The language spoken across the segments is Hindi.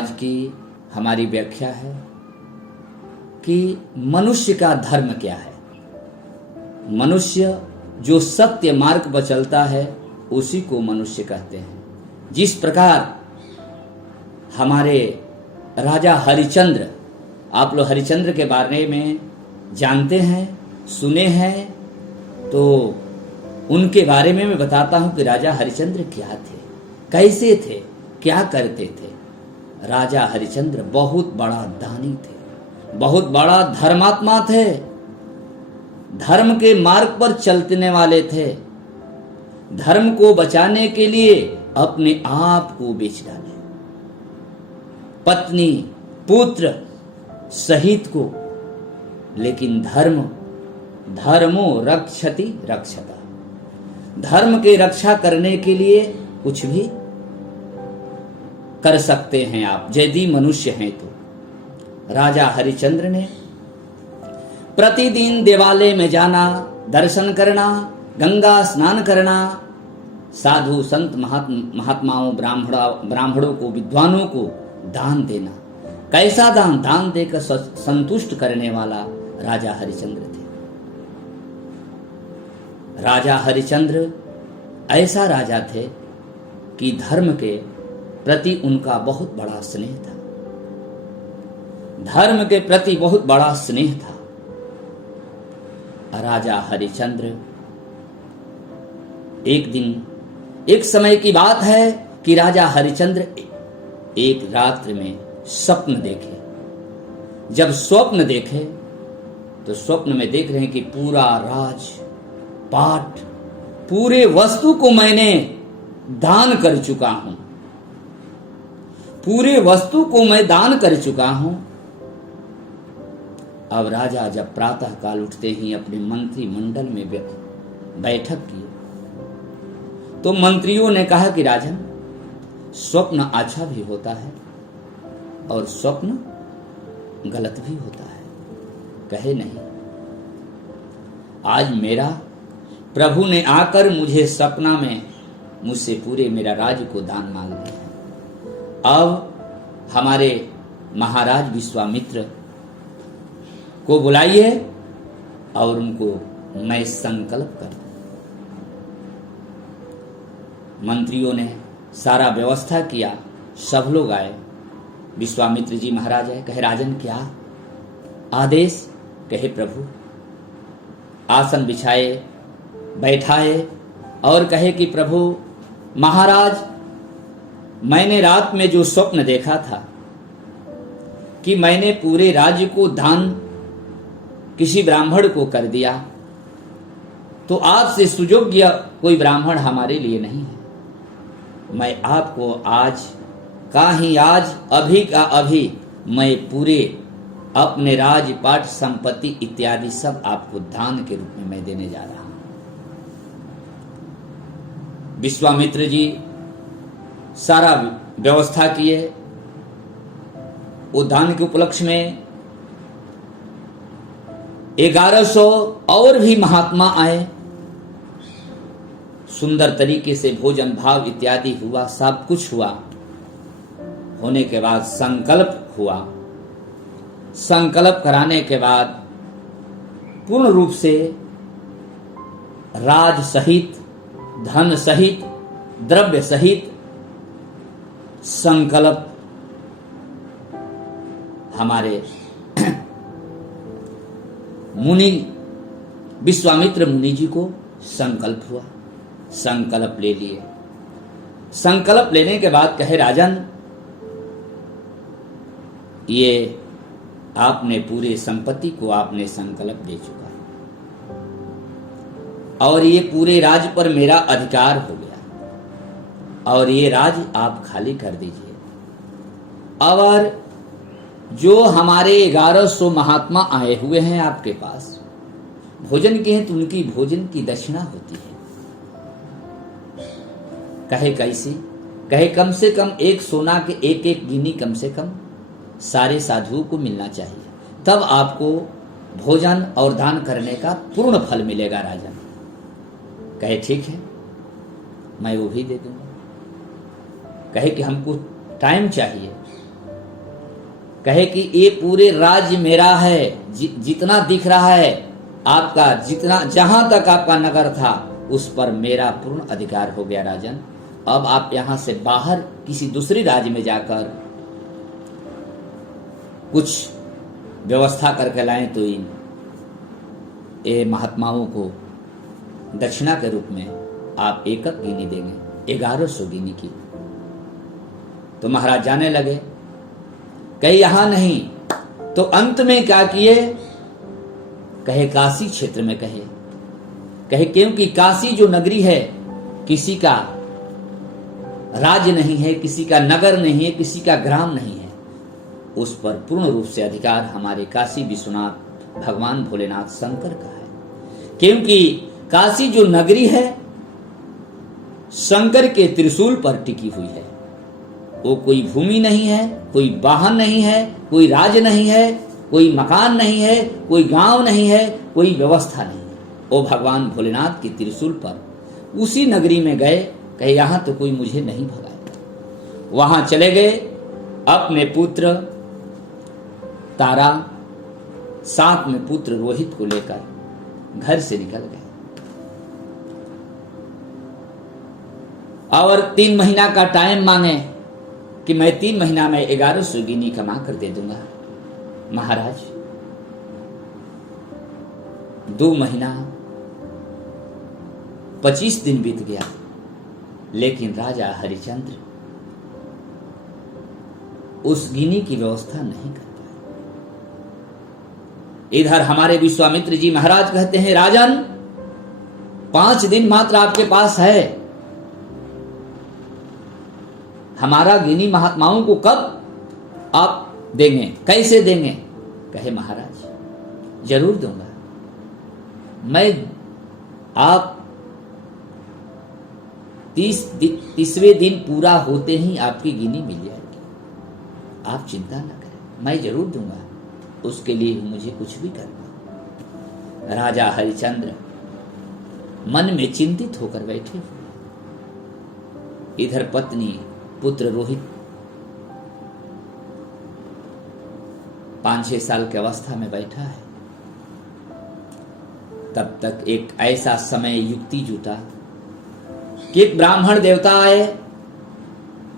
आज की हमारी व्याख्या है कि मनुष्य का धर्म क्या है। मनुष्य जो सत्य मार्ग पर चलता है उसी को मनुष्य कहते हैं। जिस प्रकार हमारे राजा हरिश्चंद्र, आप लोग हरिश्चंद्र के बारे में जानते हैं, सुने हैं, तो उनके बारे में मैं बताता हूं कि राजा हरिश्चंद्र क्या थे, कैसे थे, क्या करते थे। राजा हरिश्चंद्र बहुत बड़ा दानी थे, बहुत बड़ा धर्मात्मा थे, धर्म के मार्ग पर चलने वाले थे। धर्म को बचाने के लिए अपने आप को बेच डाले, पत्नी पुत्र सहित को। लेकिन धर्मो रक्षति रक्षता, धर्म के रक्षा करने के लिए कुछ भी कर सकते हैं आप, यदि मनुष्य हैं तो। राजा हरिश्चंद्र ने प्रतिदिन देवालय में जाना, दर्शन करना, गंगा स्नान करना, साधु संत महात्माओं ब्राह्मणों को, विद्वानों को दान देना। कैसा दान? दान देकर संतुष्ट करने वाला राजा हरिश्चंद्र थे। राजा हरिश्चंद्र ऐसा राजा थे कि धर्म के प्रति उनका बहुत बड़ा स्नेह था, धर्म के प्रति बहुत बड़ा स्नेह था। राजा हरिश्चंद्र एक दिन, एक समय की बात है कि राजा हरिश्चंद्र एक रात्रि में स्वप्न देखे। जब स्वप्न देखे तो स्वप्न में देख रहे हैं कि पूरा राज पाट, पूरे वस्तु को मैंने दान कर चुका हूं, पूरे वस्तु को मैं दान कर चुका हूं। अब राजा जब प्रातः काल उठते ही अपने मंत्रिमंडल में बैठक की तो मंत्रियों ने कहा कि राजन, स्वप्न अच्छा भी होता है और स्वप्न गलत भी होता है। कहे नहीं, आज मेरा प्रभु ने आकर मुझे सपना में मुझसे पूरे मेरा राज्य को दान मांग लिया। अब हमारे महाराज विश्वामित्र को बुलाइए और उनको मैं संकल्प कर दूं। मंत्रियों ने सारा व्यवस्था किया, सब लोग आए। विश्वामित्र जी महाराज है, कहे राजन क्या आदेश? कहे प्रभु। आसन बिछाए, बैठाए और कहे कि प्रभु महाराज, मैंने रात में जो स्वप्न देखा था कि मैंने पूरे राज्य को दान किसी ब्राह्मण को कर दिया, तो आपसे सुयोग्य कोई ब्राह्मण हमारे लिए नहीं है। मैं आपको आज का ही आज, अभी का अभी, मैं पूरे अपने राजपाट संपत्ति इत्यादि सब आपको दान के रूप में मैं देने जा रहा हूं। विश्वामित्र जी सारा व्यवस्था किए। वो दान के उपलक्ष्य में 1100 और भी महात्मा आए। सुंदर तरीके से भोजन भाव इत्यादि हुआ, सब कुछ हुआ। होने के बाद संकल्प हुआ। संकल्प कराने के बाद पूर्ण रूप से राज सहित, धन सहित, द्रव्य सहित संकल्प हमारे मुनि विश्वामित्र मुनि जी को संकल्प हुआ। संकल्प ले लिए। संकल्प लेने के बाद कहे राजन, ये आपने पूरे संपत्ति को आपने संकल्प दे चुका और ये पूरे राज्य पर मेरा अधिकार हो गया और ये राज्य आप खाली कर दीजिए। और जो हमारे 1100 महात्मा आए हुए हैं आपके पास, भोजन के हैं तो उनकी भोजन की दक्षिणा होती है। कहे कैसी? कहे कम से कम एक सोना के एक गिनी कम से कम सारे साधुओं को मिलना चाहिए, तब आपको भोजन और दान करने का पूर्ण फल मिलेगा राजन। कहे ठीक है, मैं वो भी दे दूंगा। कहे कि हमको टाइम चाहिए, कहे कि ये पूरे राज्य मेरा है, जितना दिख रहा है आपका, जितना जहां तक आपका नगर था उस पर मेरा पूर्ण अधिकार हो गया राजन। अब आप यहां से बाहर किसी दूसरी राज्य में जाकर कुछ व्यवस्था करके लाएं तो इन महात्माओं को दक्षिणा के रूप में आप एक गिनी देंगे, 1100 गिनी की। तो महाराज जाने लगे, कहे यहां नहीं, तो अंत में क्या किए, कहे काशी क्षेत्र में कहे क्योंकि काशी जो नगरी है किसी का राज्य नहीं है, किसी का नगर नहीं है, किसी का ग्राम नहीं है, उस पर पूर्ण रूप से अधिकार हमारे काशी विश्वनाथ भगवान भोलेनाथ शंकर का है। क्योंकि काशी जो नगरी है शंकर के त्रिशूल पर टिकी हुई है। वो कोई भूमि नहीं है, कोई वाहन नहीं है, कोई राज्य नहीं है, कोई मकान नहीं है, कोई गांव नहीं है, कोई व्यवस्था नहीं है। वो भगवान भोलेनाथ के त्रिशूल पर उसी नगरी में गए, कहे यहां तो कोई मुझे नहीं भगाएगा। वहां चले गए, अपने पुत्र तारा साथ में पुत्र रोहित को लेकर घर से निकल गए और 3 महीना का टाइम मांगे कि मैं 3 महीना में 1100 गिनी कमा कर दे दूंगा। महाराज 2 महीना 25 दिन बीत गया, लेकिन राजा हरिचंद्र उस गिनी की व्यवस्था नहीं कर पाए। इधर हमारे विश्वामित्र जी महाराज कहते हैं, राजन 5 दिन मात्र आपके पास है, हमारा गिनी महात्माओं को कब आप देंगे, कैसे देंगे? कहे महाराज जरूर दूंगा, मैं आप 30वें दिन पूरा होते ही आपकी गिनी मिल जाएगी, आप चिंता न करें, मैं जरूर दूंगा, उसके लिए मुझे कुछ भी करना। राजा हरिचंद्र मन में चिंतित होकर बैठे हुए, इधर पत्नी पुत्र रोहित 5-6 साल की अवस्था में बैठा है। तब तक एक ऐसा समय युक्ति जुटा कि एक ब्राह्मण देवता आए,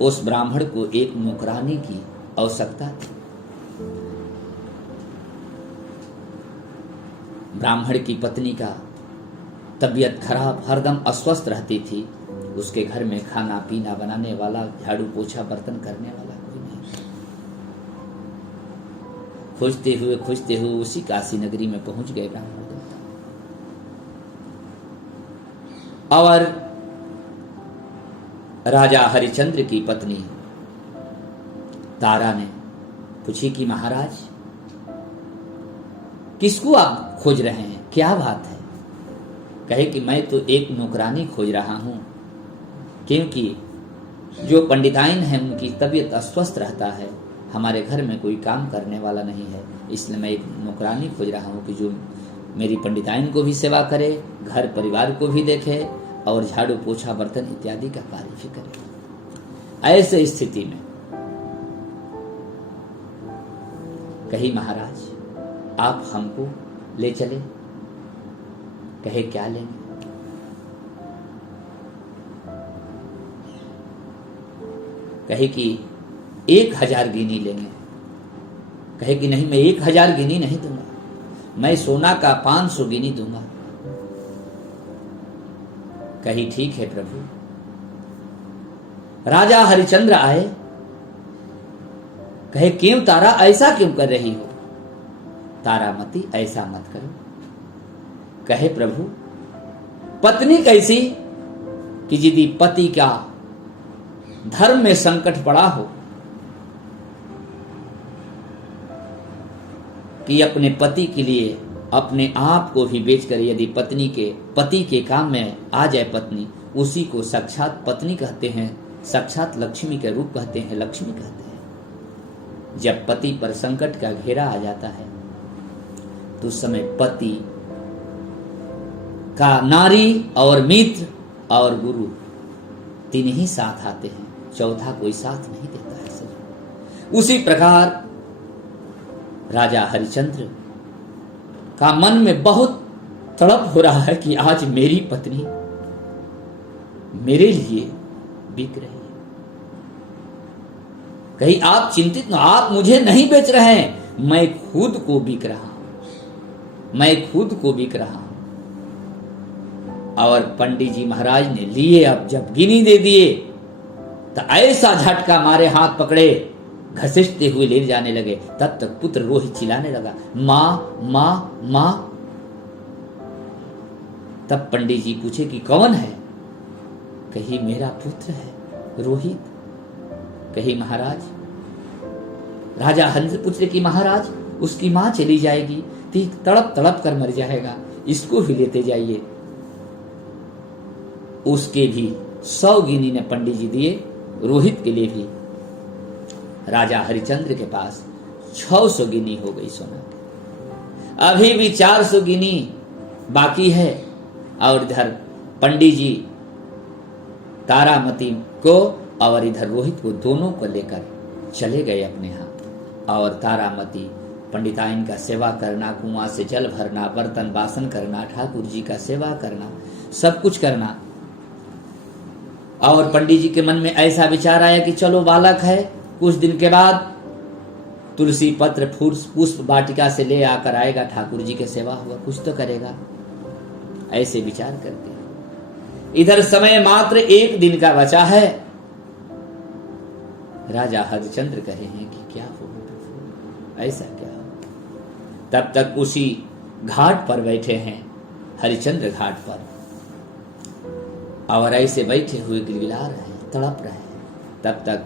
उस ब्राह्मण को एक नौकरानी की आवश्यकता थी। ब्राह्मण की पत्नी का तबीयत खराब, हरदम अस्वस्थ रहती थी, उसके घर में खाना पीना बनाने वाला, झाड़ू पोछा बर्तन करने वाला कोई नहीं। खोजते हुए उसी काशी नगरी में पहुंच गए ब्राह्मण देवता। और राजा हरिचंद्र की पत्नी तारा ने पूछी कि महाराज किसको आप खोज रहे हैं, क्या बात है? कहे कि मैं तो एक नौकरानी खोज रहा हूं, क्योंकि जो पंडिताइन है उनकी तबीयत अस्वस्थ रहता है, हमारे घर में कोई काम करने वाला नहीं है, इसलिए मैं एक नौकरानी खोज रहा हूं कि जो मेरी पंडिताइन को भी सेवा करे, घर परिवार को भी देखे और झाड़ू पोछा बर्तन इत्यादि का कार्य भी करे। ऐसे स्थिति में कही महाराज आप हमको ले चले। कहे क्या लेंगे? कहे कि 1000 गिनी लेंगे। कहे कि नहीं, मैं 1000 गिनी नहीं दूंगा, मैं सोना का 500 गिनी दूंगा। कही ठीक है प्रभु। राजा हरिचंद्र आए, कहे क्यों तारा ऐसा क्यों कर रही हो? तारामती ऐसा मत करो। कहे प्रभु पत्नी कैसी कि यदि पति का धर्म में संकट पड़ा हो कि अपने पति के लिए अपने आप को भी बेचकर यदि पति के काम में आ जाए पत्नी, उसी को साक्षात पत्नी कहते हैं, साक्षात लक्ष्मी के रूप कहते हैं, लक्ष्मी कहते हैं। जब पति पर संकट का घेरा आ जाता है तो उस समय पति का नारी और मित्र और गुरु 3 ही साथ आते हैं, चौथा कोई साथ नहीं देता है। सर उसी प्रकार राजा हरिश्चंद्र का मन में बहुत तड़प हो रहा है कि आज मेरी पत्नी मेरे लिए बिक रही है। कहीं आप चिंतित न, आप मुझे नहीं बेच रहे हैं, मैं खुद को बिक रहा हूं, मैं खुद को बिक रहा हूं। और पंडित जी महाराज ने लिए, अब जब गिनी दे दिए तो ऐसा झटका मारे, हाथ पकड़े, घसीटते हुए ले जाने लगे। तब तक पुत्र रोहित चिल्लाने लगा, माँ माँ माँ। तब पंडित जी पूछे कि कौन है? कही मेरा पुत्र है रोहित। कही महाराज। राजा हंस पूछे कि महाराज उसकी माँ चली जाएगी तो तड़प तड़प कर मर जाएगा, इसको भी लेते जाइए। उसके भी 100 गिनी ने पंडित जी दिए, रोहित के लिए भी। राजा हरिश्चंद्र के पास 600 गिनी हो गई सोना। अभी भी 400 गिनी बाकी है। और इधर पंडित जी तारामती को और इधर रोहित को, दोनों को लेकर चले गए अपने यहाँ। और तारामती पंडिताइन का सेवा करना, कुआं से जल भरना, बर्तन बासन करना, ठाकुर जी का सेवा करना, सब कुछ करना। और पंडित जी के मन में ऐसा विचार आया कि चलो बालक है, कुछ दिन के बाद तुलसी पत्र पुष्प वाटिका से ले आकर आएगा, ठाकुर जी के सेवा होगा, कुछ तो करेगा। ऐसे विचार करके इधर समय मात्र 1 दिन का बचा है। राजा हरिश्चंद्र कहे हैं कि क्या हो, ऐसा क्या हो। तब तक उसी घाट पर बैठे हैं, हरिश्चंद्र घाट पर, और ऐसे बैठे हुए गिलगिला रहे हैं, तड़प रहे हैं। तब तक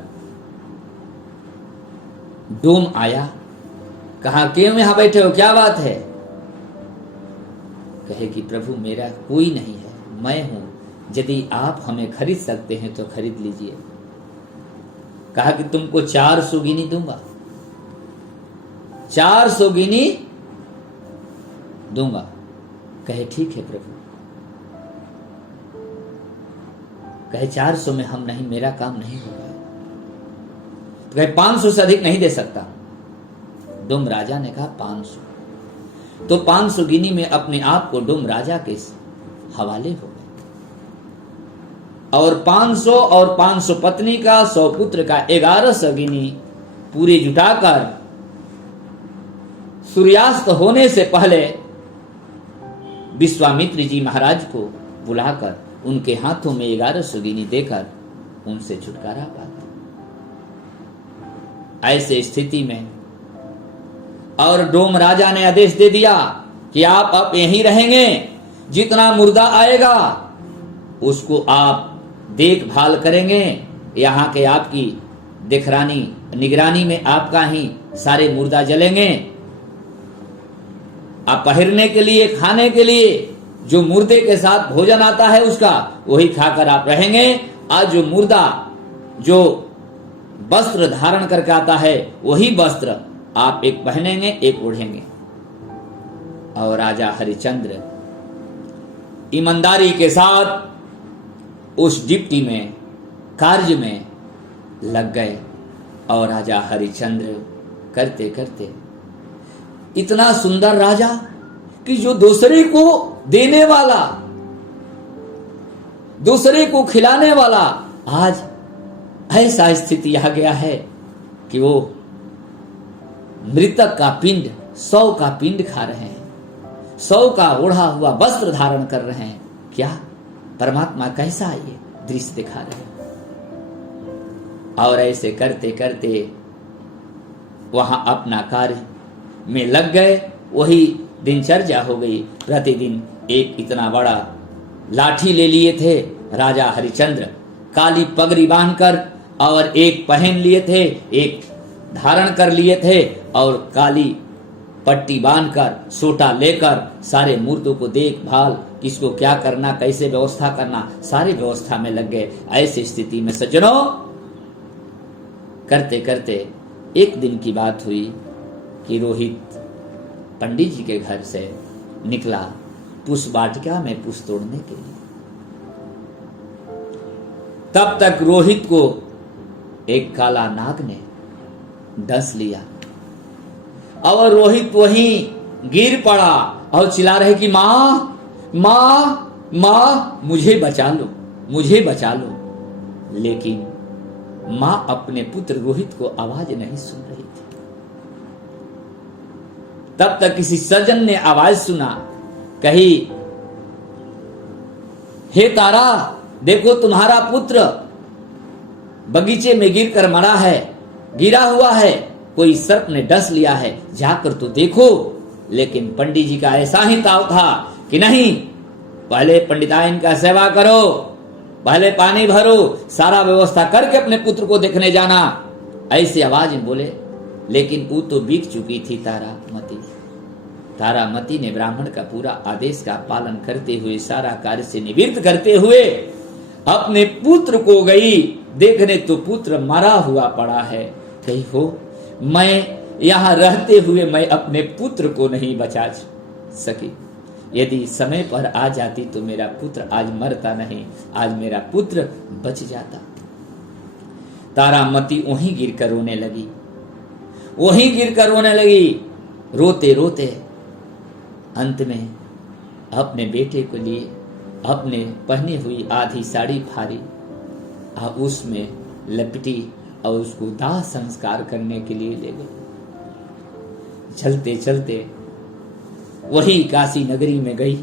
डोम आया, कहा क्यों यहां बैठे हो, क्या बात है? कहे कि प्रभु मेरा कोई नहीं है, मैं हूं, यदि आप हमें खरीद सकते हैं तो खरीद लीजिए। कहा कि तुमको 400 गिनी दूंगा, 400 गिनी दूंगा। कहे ठीक है प्रभु। कहे 400 में हम नहीं, मेरा काम नहीं होगा। तो कहे 500 से अधिक नहीं दे सकता। डोम राजा ने कहा 500। तो 500 गिनी में अपने आप को डोम राजा के हवाले हो गए। और 500 और 500 पत्नी का, 100 पुत्र का 1100 गिनी पूरे जुटाकर सूर्यास्त होने से पहले विश्वामित्र जी महाराज को बुलाकर उनके हाथों में 1100 गिनी देकर उनसे छुटकारा पाता। ऐसे स्थिति में और डोम राजा ने आदेश दे दिया कि आप अब यहीं रहेंगे, जितना मुर्दा आएगा उसको आप देखभाल करेंगे, यहाँ के आपकी निगरानी में आपका ही सारे मुर्दा जलेंगे। आप पहिरने के लिए, खाने के लिए जो मुर्दे के साथ भोजन आता है उसका वही खाकर आप रहेंगे। आज जो मुर्दा जो वस्त्र धारण करके आता है वही वस्त्र आप एक पहनेंगे, एक ओढ़ेंगे। और राजा हरिश्चंद्र ईमानदारी के साथ उस ड्यूटी में, कार्य में लग गए। और राजा हरिश्चंद्र करते करते इतना सुंदर राजा कि जो दूसरे को देने वाला, दूसरे को खिलाने वाला, आज ऐसा स्थिति आ गया है कि वो मृतक का पिंड, 100 का पिंड खा रहे हैं, 100 का ओढ़ा हुआ वस्त्र धारण कर रहे हैं। क्या परमात्मा कैसा ये दृश्य दिखा रहे हैं। और ऐसे करते करते वहां अपना कार्य में लग गए। वही दिनचर्या हो गई। प्रतिदिन एक इतना बड़ा लाठी ले लिए थे राजा हरिश्चंद्र, काली पगड़ी बांधकर, और एक पहन लिए थे, एक धारण कर लिए थे, और काली पट्टी बांधकर, सोटा लेकर सारे मुर्दों को देखभाल, किसको क्या करना, कैसे व्यवस्था करना, सारी व्यवस्था में लग गए। ऐसी स्थिति में सज्जनों, करते करते एक दिन की बात हुई कि रोहित पंडित जी के घर से निकला पुष्प वाटिका में पुष्प तोड़ने के लिए। तब तक रोहित को एक काला नाग ने डस लिया। और रोहित वहीं गिर पड़ा और चिल्ला रहे कि माँ माँ माँ मुझे बचा लो, मुझे बचा लो। लेकिन माँ अपने पुत्र रोहित को आवाज नहीं सुन रही थी। तब तक किसी सज्जन ने आवाज सुना, कही, हे तारा, देखो तुम्हारा पुत्र बगीचे में गिरकर मरा है, गिरा हुआ है, कोई सर्प ने डस लिया है, जाकर तो देखो। लेकिन पंडित जी का ऐसा ही ताव था कि नहीं, पहले पंडिताइन का सेवा करो, पहले पानी भरो, सारा व्यवस्था करके अपने पुत्र को देखने जाना, ऐसी आवाज में बोले। लेकिन वो तो बीत चुकी थी तारामती। तारामती ने ब्राह्मण का पूरा आदेश का पालन करते हुए, सारा कार्य से निवृत्त करते हुए अपने पुत्र को गई देखने, तो पुत्र मरा हुआ पड़ा है। कही हो, मैं यहां रहते हुए मैं अपने पुत्र को नहीं बचा सकी। यदि समय पर आ जाती तो मेरा पुत्र आज मरता नहीं, आज मेरा पुत्र बच जाता। तारामती वहीं गिरकर रोने लगी, वहीं गिरकर रोने लगी। रोते रोते अंत में अपने बेटे को लिए अपने पहनी हुई आधी साड़ी फाड़ी और उसमें लपटी और उसको दाह संस्कार करने के लिए ले गए। चलते चलते वही काशी नगरी में गई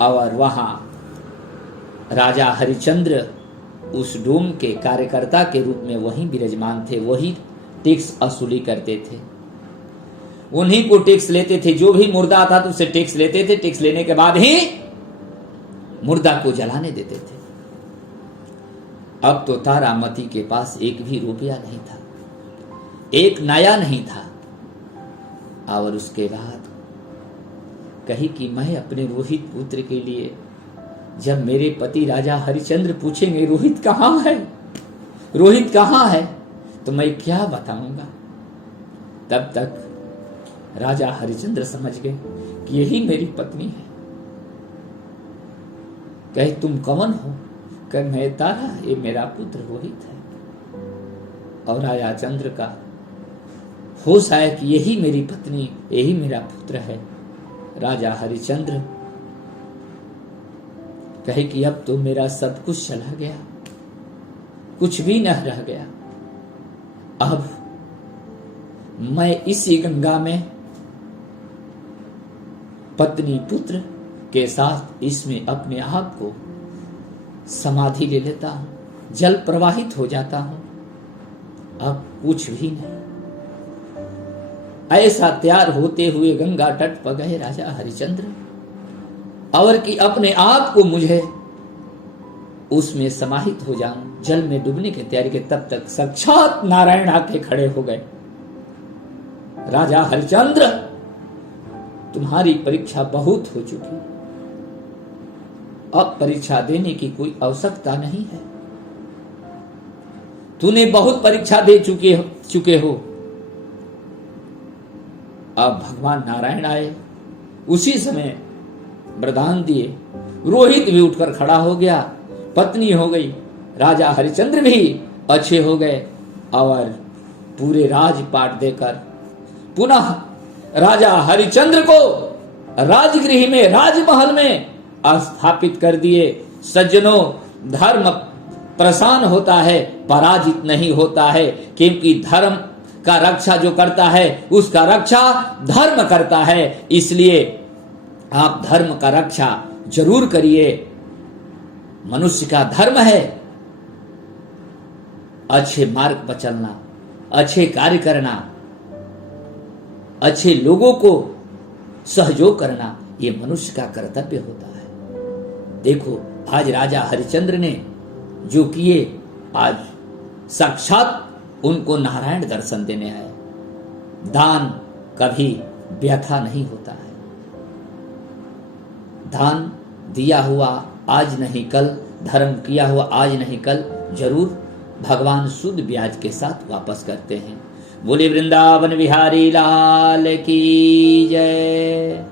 और वहां राजा हरिश्चंद्र उस डोम के कार्यकर्ता के रूप में वहीं विराजमान थे, वही टैक्स असुली करते थे, उन्हीं को टैक्स लेते थे। जो भी मुर्दा था तो उसे टैक्स लेते थे, टैक्स लेने के बाद ही मुर्दा को जलाने देते थे। अब तो तारामती के पास एक भी रुपया नहीं था, एक नया नहीं था। और उसके बाद कही कि मैं अपने रोहित पुत्र के लिए, जब मेरे पति राजा हरिश्चंद्र पूछेंगे रोहित कहाँ है, रोहित कहाँ है, तो मैं क्या बताऊंगा। तब तक राजा हरिश्चंद्र समझ गए कि यही मेरी पत्नी है। कहे तुम कौन हो? कहे मैं तारा, ये मेरा पुत्र रोहित है। और राजा चंद्र का होश आया कि यही मेरी पत्नी, यही मेरा पुत्र है। राजा हरिश्चंद्र कहे कि अब तो मेरा सब कुछ चला गया, कुछ भी न रह गया। अब मैं इसी गंगा में पत्नी पुत्र के साथ इसमें अपने आप को समाधि ले लेता हूं, जल प्रवाहित हो जाता हूं, अब कुछ भी नहीं। ऐसा तैयार होते हुए गंगा तट पर गए राजा हरिश्चंद्र, और कि अपने आप को मुझे उसमें समाहित हो जाऊं, जल में डूबने की तैयारी के। तब तक साक्षात नारायण आके खड़े हो गए। राजा हरिश्चंद्र, तुम्हारी परीक्षा बहुत हो चुकी, अब परीक्षा देने की कोई आवश्यकता नहीं है, तूने बहुत परीक्षा दे चुके हो। अब भगवान नारायण आए, उसी समय वरदान दिए। रोहित भी उठकर खड़ा हो गया, पत्नी हो गई, राजा हरिश्चंद्र भी अच्छे हो गए, और पूरे राजपाट देकर पुनः राजा हरिश्चंद्र को राजगृह में, राजमहल में स्थापित कर दिए। सज्जनों, धर्म प्रसन्न होता है, पराजित नहीं होता है, क्योंकि धर्म का रक्षा जो करता है उसका रक्षा धर्म करता है। इसलिए आप धर्म का रक्षा जरूर करिए। मनुष्य का धर्म है अच्छे मार्ग पर चलना, अच्छे कार्य करना, अच्छे लोगों को सहयोग करना, ये मनुष्य का कर्तव्य होता है। देखो आज राजा हरिश्चंद्र ने जो किए, आज साक्षात उनको नारायण दर्शन देने आए। दान कभी व्यथा नहीं होता है। दान दिया हुआ आज नहीं कल, धर्म किया हुआ आज नहीं कल, जरूर भगवान शुद्ध ब्याज के साथ वापस करते हैं। बोले वृंदावन बिहारी लाल की जय।